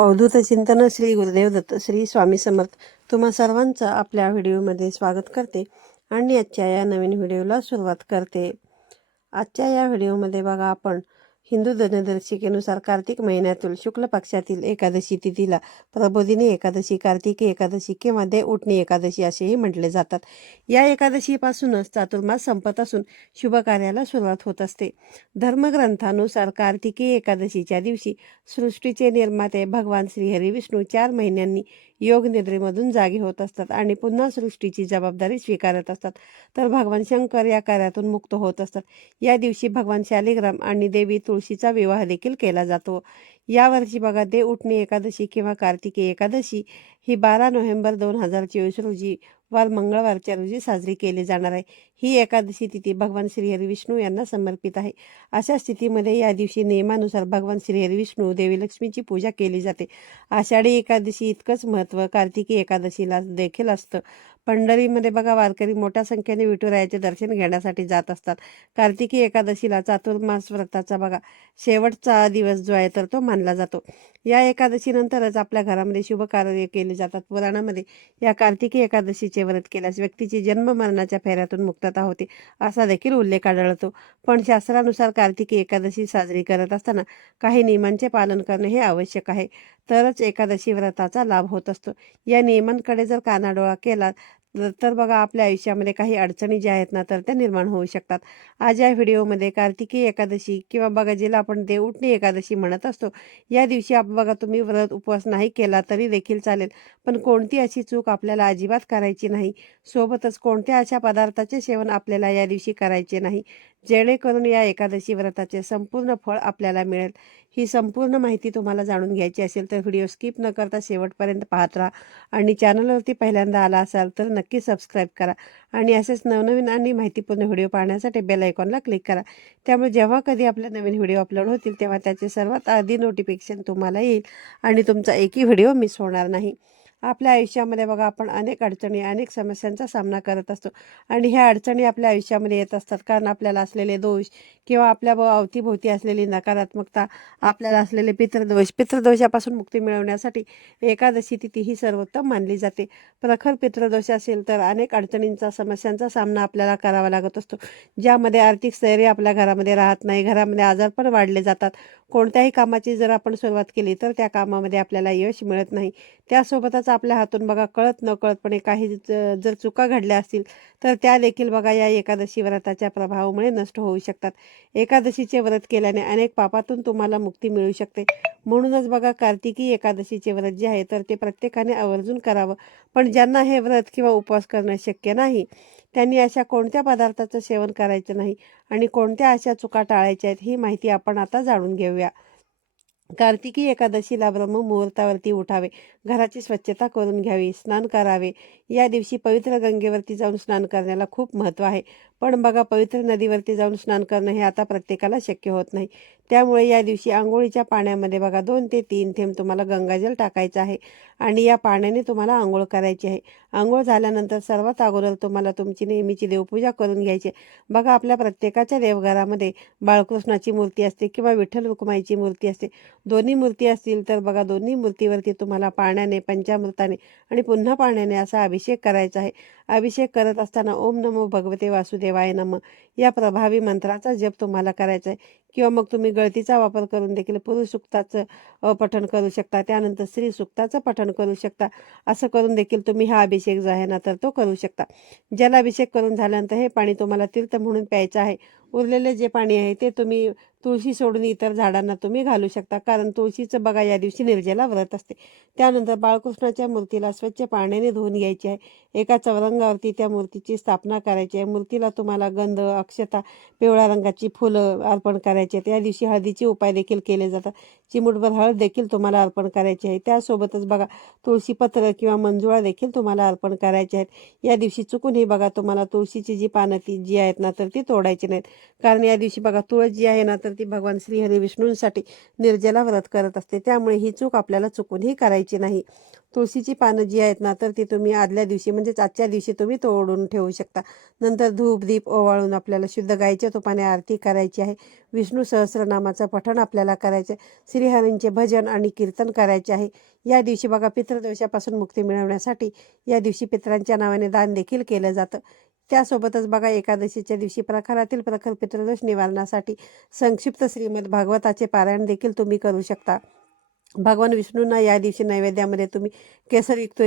अवधूत चिंतन श्री गुरुदेव दत्त श्री स्वामी समर्थ तुम्हा सर्वांचं आपल्या व्हिडिओमध्ये स्वागत करते आणि आजच्या या नवीन व्हिडिओला सुरुवात करते। आजच्या या व्हिडिओमध्ये बघा आपण हिंदू दिनदर्शिकेनुसार कार्तिक महिन्यातील शुक्ल पक्षातील एकादशी तिथीला प्रबोधिनी एकादशी, कार्तिकी एकादशी किंवा देवउठणी एकादशी असेही म्हटले जातात। या एकादशीपासूनच चातुर्मास संपत असून शुभ कार्याला सुरुवात होत असते। धर्मग्रंथानुसार कार्तिकी एकादशीच्या दिवशी सृष्टीचे निर्माते भगवान श्रीहरी विष्णू 4 महिन्यांनी योग निद्रेमधून जागे होत असतात आणि पुन्हा सृष्टीची जबाबदारी स्वीकारत असतात। तर भगवान शंकर या कार्यातून मुक्त होत असतात। या दिवशी भगवान शालिग्राम आणि देवी तुळशीचा विवाह देखील केला जातो। यावर्षी बघा देवउठणी एकादशी किंवा कार्तिकी एकादशी ही 12 नोव्हेंबर 2024 रोजी वार मंगळवारच्या रोजी साजरी केली जाणार आहे। ही एकादशी तिथी भगवान श्रीहरी विष्णू यांना समर्पित आहे। अशा स्थितीमध्ये या दिवशी नियमानुसार भगवान श्रीहरी विष्णू देवी लक्ष्मीची पूजा केली जाते। आषाढी एकादशी इतकंच महत्त्व कार्तिकी एकादशीला देखील असतं। पंढरीमध्ये बघा वारकरी मोठ्या संख्येने विठुरायाचे दर्शन घेण्यासाठी जात असतात। कार्तिकी एकादशीला चातुर्मास व्रताचा बघा शेवटचा दिवस जो आहे तर तो मानला जातो। या एकादशीनंतरच आपल्या घरामध्ये शुभ कार्य केले जातात। पुराणामध्ये या कार्तिकी एकादशीचे व्रत केल्यास व्यक्तीची जन्म मरणाच्या फेऱ्यातून मुक्तता होते असा देखील उल्लेख आढळतो। पण शास्त्रानुसार कार्तिकी एकादशी साजरी करत असताना काही नियमांचे पालन करणे हे आवश्यक आहे, तरच एकादशी व्रताचा लाभ होत असतो। या नियमांकडे जर कानाडोळा केला तर बघा आपल्या आयुष्यामध्ये काही अडचणी ज्या आहेत ना तर त्या निर्माण होऊ शकतात। आज या व्हिडिओमध्ये कार्तिकी एकादशी किंवा बघा जिला आपण देवउठणी एकादशी म्हणत असतो, या दिवशी बघा तुम्ही व्रत उपवास नाही केला तरी देखील चालेल, पण कोणती अशी चूक आपल्याला अजिबात करायची नाही। सोबतच कोणत्या अशा पदार्थाचे सेवन आपल्याला या दिवशी करायचे नाही जेणेकरून या एकादशी व्रताचे संपूर्ण फळ आपल्याला मिळेल। ही संपूर्ण माहिती तुम्हाला जाणून घ्यायची असेल तर व्हिडिओ स्किप न करता शेवटपर्यंत पाहत राहा आणि चॅनलवरती पहिल्यांदा आला असाल तर नक्की सबस्क्राईब करा आणि असेच नवनवीन आणि माहितीपूर्ण व्हिडिओ पाहण्यासाठी बेल आयकॉनला क्लिक करा। त्यामुळे जेव्हा कधी आपले नवीन व्हिडिओ अपलोड होतील तेव्हा त्याचे सर्वात आधी नोटिफिकेशन तुम्हाला येईल आणि तुमचा एकही व्हिडिओ मिस होणार नाही। आपल्या आयुष्यामध्ये बघा आपण अनेक अडचणी अनेक समस्यांचा सामना करत असतो आणि ह्या अडचणी आपल्या आयुष्यामध्ये येत असतात कारण आपल्याला असलेले दोष किंवा आपल्या अवतीभोवती असलेली नकारात्मकता, आपल्याला असलेले पितृदोषापासून मुक्ती मिळवण्यासाठी एकादशी तिथी ही सर्वोत्तम मानली जाते। प्रखर पितृदोष असेल तर अनेक अडचणींचा समस्यांचा सामना आपल्याला करावा लागत असतो, ज्यामध्ये आर्थिक स्थैर्य आपल्या घरामध्ये राहत नाही, घरामध्ये आजारपण वाढले जातात। कोणत्याही कामाची जर आपण सुरुवात केली तर त्या कामामध्ये आपल्याला यश मिळत नाही। त्यासोबतच आपल्या हातून बघा कळत नकळतपणे काही जर चुका घडल्या असतील तर त्या देखील बघा या एकादशी व्रताच्या प्रभावामुळे नष्ट होऊ शकतात। एकादशीचे व्रत केल्याने अनेक पापातून तुम्हाला मुक्ती मिळू शकते। म्हणूनच बघा कार्तिकी एकादशीचे व्रत जे आहे तर ते प्रत्येकाने आवर्जून करावं। पण ज्यांना हे व्रत किंवा उपवास करणं शक्य नाही त्यांनी अशा कोणत्या पदार्थाचं सेवन करायचं नाही आणि कोणत्या अशा चुका टाळायच्या आहेत ही माहिती आपण आता जाणून घेऊया। कार्तिकी एकादशीला ब्रह्ममुहूर्तावरती उठावे, घराची स्वच्छता करून घ्यावी, स्नान करावे। या दिवशी पवित्र गंगेवरती जाऊन स्नान करण्याला खूप महत्त्व आहे, पण बघा पवित्र नदीवरती जाऊन स्नान करणं हे आता प्रत्येकाला शक्य होत नाही। त्यामुळे या दिवशी आंघोळीच्या पाण्यामध्ये बघा 2 ते 3 थेंब तुम्हाला गंगाजल टाकायचं आहे आणि या पाण्याने तुम्हाला आंघोळ करायची आहे। आंघोळ झाल्यानंतर सर्वात अगोदर तुम्हाला तुमची नेहमीची देवपूजा करून घ्यायची आहे। बघा आपल्या प्रत्येकाच्या देवघरामध्ये बाळकृष्णाची मूर्ती असते किंवा विठ्ठल रुक्माईची मूर्ती असते। दोन्ही मूर्ती असतील तर बघा दोन्ही मूर्तीवरती तुम्हाला पाण्याने, पंचामृताने आणि पुन्हा पाण्याने असा अभिषेक करायचा आहे। अभिषेक करत असताना ओम नमो भगवते वासुदेवाय नमः या प्रभावी मंत्राचा जप तुम्हाला करायचा आहे किंवा मग तुम्ही गळतीचा वापर करून देखील पुरुष सूक्ताचं पठण करू शकता, त्यानंतर स्त्री सूक्ताचं पठण करू शकता। असं करून देखील तुम्ही हा अभिषेक जो आहे ना तर तो करू शकता। जलाभिषेक करून झाल्यानंतर हे पाणी तुम्हाला तीर्थ म्हणून प्यायचं आहे। उरलेले जे पाणी आहे ते तुम्ही तुळशी सोडून इतर झाडांना तुम्ही घालू शकता, कारण तुळशीचं बघा या दिवशी निर्जला व्रत असते। त्यानंतर बाळकृष्णाच्या मूर्तीला स्वच्छ पाण्याने धुवून घ्यायचे आहे। एका चौरंगावरती त्या मूर्तीची स्थापना करायची आहे। मूर्तीला तुम्हाला गंध, अक्षता, पिवळ्या रंगाची फुलं अर्पण करायची आहेत। या दिवशी हळदीचे उपाय देखील केले जातात। चिमूटभर हळद देखील तुम्हाला अर्पण करायची आहे। त्यासोबतच बघा तुळशीपत्र किंवा मंजुळा देखील तुम्हाला अर्पण करायचे आहेत। या दिवशी चुकूनही बघा तुम्हाला तुळशीची जी पानं जी आहेत ना तर ती तोडायची नाहीत, कारण या दिवशी बघा तुळस जी आहे ना तर ती भगवान श्रीहरी विष्णूंसाठी निर्जला व्रत करत असते। त्यामुळे ही चूक आपल्याला चुकूनही करायची नाही। तुळशीची पानं जी आहेत ना तर ती तुम्ही आदल्या दिवशी म्हणजेच आजच्या दिवशी तुम्ही तोडून ठेवू शकता. नंतर धूप दीप ओवाळून आपल्याला शुद्ध गाईच्या तुपाने आरती करायची आहे. विष्णू सहस्रनामाचं पठण आपल्याला करायचं आहे. श्रीहरींचे भजन आणि कीर्तन करायचे आहे. या दिवशी बघा पितृदोषापासून मुक्ती मिळवण्यासाठी या दिवशी पितरांच्या नावाने दान देखील केलं जातं. त्यासोबतच बघा एकादशीच्या दिवशी प्रखरातील प्रखर पितृदोष निवारणासाठी संक्षिप्त श्रीमद भागवताचे पारायण देखील तुम्ही करू शकता. भगवान विष्णूंना या दिवशी नैवेद्यामध्ये तुम्ही केसरयुक्त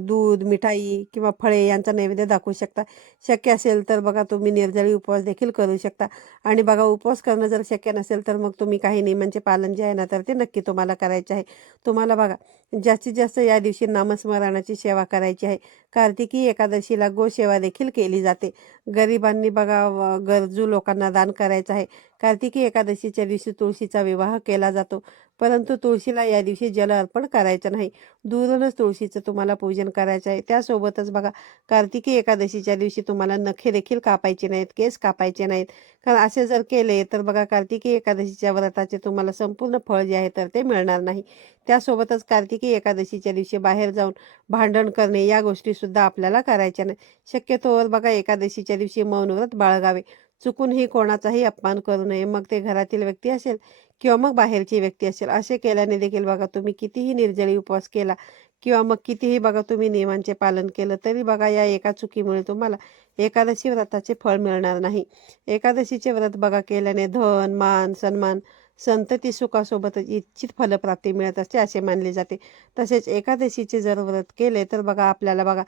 दूध, मिठाई किंवा फळे यांचा नैवेद्य दाखवू शकता. शक्य असेल तर बघा तुम्ही निर्जळी उपवास देखील करू शकता. आणि बघा उपवास करणं जर शक्य नसेल तर मग तुम्ही काही नियमांचे पालन जे आहे ना तर ते नक्की तुम्हाला करायचे आहे. तुम्हाला बघा जास्तीत जास्त या दिवशी नामस्मरणाची सेवा करायची आहे. कार्तिकी एकादशीला गोसेवा देखील केली जाते. गरिबांनी बघा गरजू लोकांना दान करायचं आहे. कार्तिकी एकादशीच्या दिवशी तुळशीचा विवाह केला जातो, परंतु तुळशीला या दिवशी जल अर्पण करायचं नाही. दूरनच तुळशीचं तुम्हाला पूजन करायचं आहे. त्यासोबतच बघा कार्तिकी एकादशीच्या दिवशी तुम्हाला नखे देखील कापायचे नाहीत, केस कापायचे नाहीत. कारण असे जर केले तर बघा कार्तिकी एकादशीच्या व्रताचे तुम्हाला संपूर्ण फळ जे आहे तर ते मिळणार नाही. त्यासोबतच कार्तिकी एकादशीच्या दिवशी बाहेर जाऊन भांडण करणे या गोष्टीसुद्धा आपल्याला करायच्या नाही. शक्यतोवर बघा एकादशीच्या दिवशी मौन व्रत बाळगावे. चुकूनही कोणाचाही अपमान करू नये. मग ते घरातील व्यक्ती असेल किंवा मग बाहेरची व्यक्ती असेल. असे केल्याने देखील बघा तुम्ही कितीही निर्जळी उपवास केला किंवा मग कितीही बघा तुम्ही नियमांचे पालन केलं तरी बघा या एका चुकीमुळे तुम्हाला एकादशी व्रताचे फळ मिळणार नाही. एकादशीचे व्रत बघा केल्याने धन, मान, सन्मान, संतती सुखासोबतच इच्छित फलप्राप्ती मिळत असते असे मानले जाते. तसेच एकादशीचे जर व्रत केले तर बघा आपल्याला बघा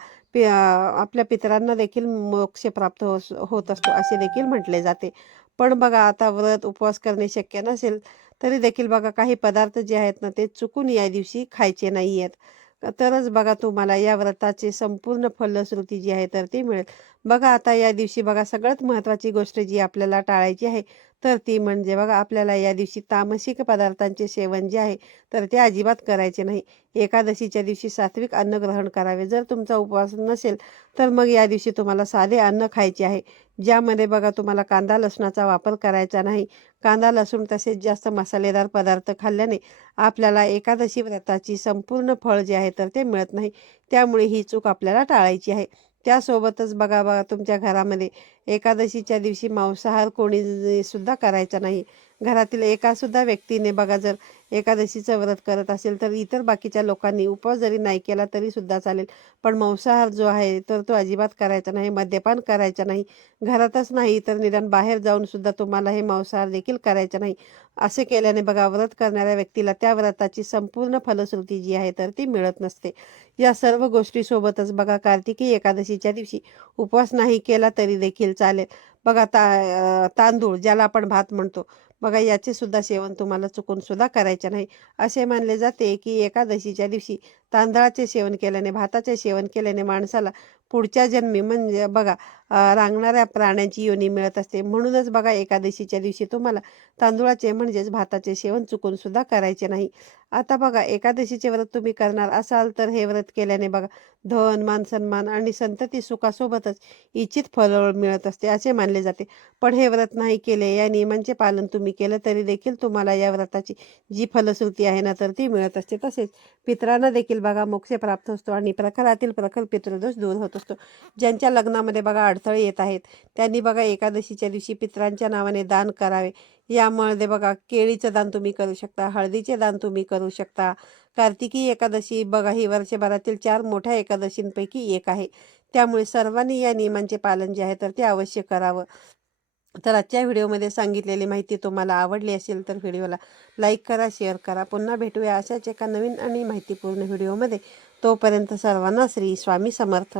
आपल्या पितरांना देखील मोक्ष प्राप्त होत असतो असे देखील म्हटले जाते. पण बघा आता व्रत उपवास करणे शक्य नसेल तरी देखील बघा काही पदार्थ जे आहेत ना ते चुकून या दिवशी खायचे नाही आहेत. तरच बघा तुम्हाला या व्रताचे संपूर्ण फलश्रुती जी आहे तर ती मिळेल. बघा आता या दिवशी बघा सगळ्यात महत्त्वाची गोष्ट जी आपल्याला टाळायची आहे तर ती म्हणजे बघा आपल्याला या दिवशी तामसिक पदार्थांचे सेवन जे आहे तर ते अजिबात करायचे नाही. एकादशीच्या दिवशी सात्विक अन्न ग्रहण करावे. जर तुमचा उपवास नसेल तर मग या दिवशी तुम्हाला साधे अन्न खायचे आहे, ज्यामध्ये बघा तुम्हाला कांदा लसणाचा वापर करायचा नाही. कांदा लसूण तसेच जास्त मसालेदार पदार्थ खाल्ल्याने आपल्याला एकादशी व्रताची संपूर्ण फळ जे आहे तर ते मिळत नाही. त्यामुळे ही चूक आपल्याला टाळायची आहे. त्यासोबतच बघा बघा तुमच्या घरामध्ये एकादशीच्या दिवशी मांसाहार कोणी सुद्धा करायचा नाही. घरातील एकासुद्धा व्यक्तीने बघा जर एकादशीचं व्रत करत असेल तर इतर बाकीच्या लोकांनी उपवास जरी नाही केला तरी सुद्धा चालेल, पण मांसाहार जो आहे तर तो अजिबात करायचा नाही. मद्यपान करायचा नाही. घरातच नाही तर निदान बाहेर जाऊन सुद्धा तुम्हाला हे मांसाहार देखील करायचा नाही. असे केल्याने बघा व्रत करणाऱ्या व्यक्तीला त्या व्रताची संपूर्ण फलश्रुती जी आहे तर ती मिळत नसते. या सर्व गोष्टीसोबतच बघा कार्तिकी एकादशीच्या दिवशी उपवास नाही केला तरी देखील चालेल. बघा तांदूळ ज्याला आपण भात म्हणतो बघा याचे सुद्धा सेवन तुम्हाला चुकून सुद्धा करायचे नाही. असे मानले जाते की एकादशीच्या दिवशी तांदळाचे सेवन केल्याने, भाताचे सेवन केल्याने माणसाला पुढच्या जन्मी म्हणजे बघा रांगणाऱ्या प्राण्यांची योनी मिळत असते. म्हणूनच बघा एकादशीच्या दिवशी तुम्हाला तांदूळाचे म्हणजेच भाताचे सेवन चुकून सुद्धा करायचे नाही. आता बघा एकादशीचे व्रत तुम्ही करणार असाल तर हे व्रत केल्याने बघा धन, मान, सन्मान आणि संतती सुखासोबतच इच्छित फळ मिळत असते असे मानले जाते. पण हे व्रत नाही केले, या नियमांचे पालन तुम्ही केलं तरी देखील तुम्हाला या व्रताची जी फलश्रुती आहे ना तर ती मिळत असते. तसेच पितरांना देखील बघा मोक्ष प्राप्त असतो आणि प्रखरातील प्रखर पितृदोष दूर होत असतो. ज्यांच्या लग्नामध्ये बघा अडथळे येत आहेत त्यांनी बघा एकादशीच्या दिवशी पितरांच्या नावाने दान करावे. यामध्ये बघा केळीचं दान तुम्ही करू शकता, हळदीचे दान तुम्ही करू शकता. कार्तिकी एकादशी बघा ही वर्षभरातील 4 मोठ्या एकादशींपैकी एक आहे. त्यामुळे सर्वांनी या नियमांचे पालन जे आहे तर ते अवश्य करावं. तर आजच्या व्हिडिओमध्ये सांगितलेली माहिती तुम्हाला आवडली असेल तर व्हिडिओला लाईक करा, शेअर करा. पुन्हा भेटूया अशाच एका नवीन आणि माहितीपूर्ण व्हिडिओमध्ये. तोपर्यंत सर्वांना श्री स्वामी समर्थ.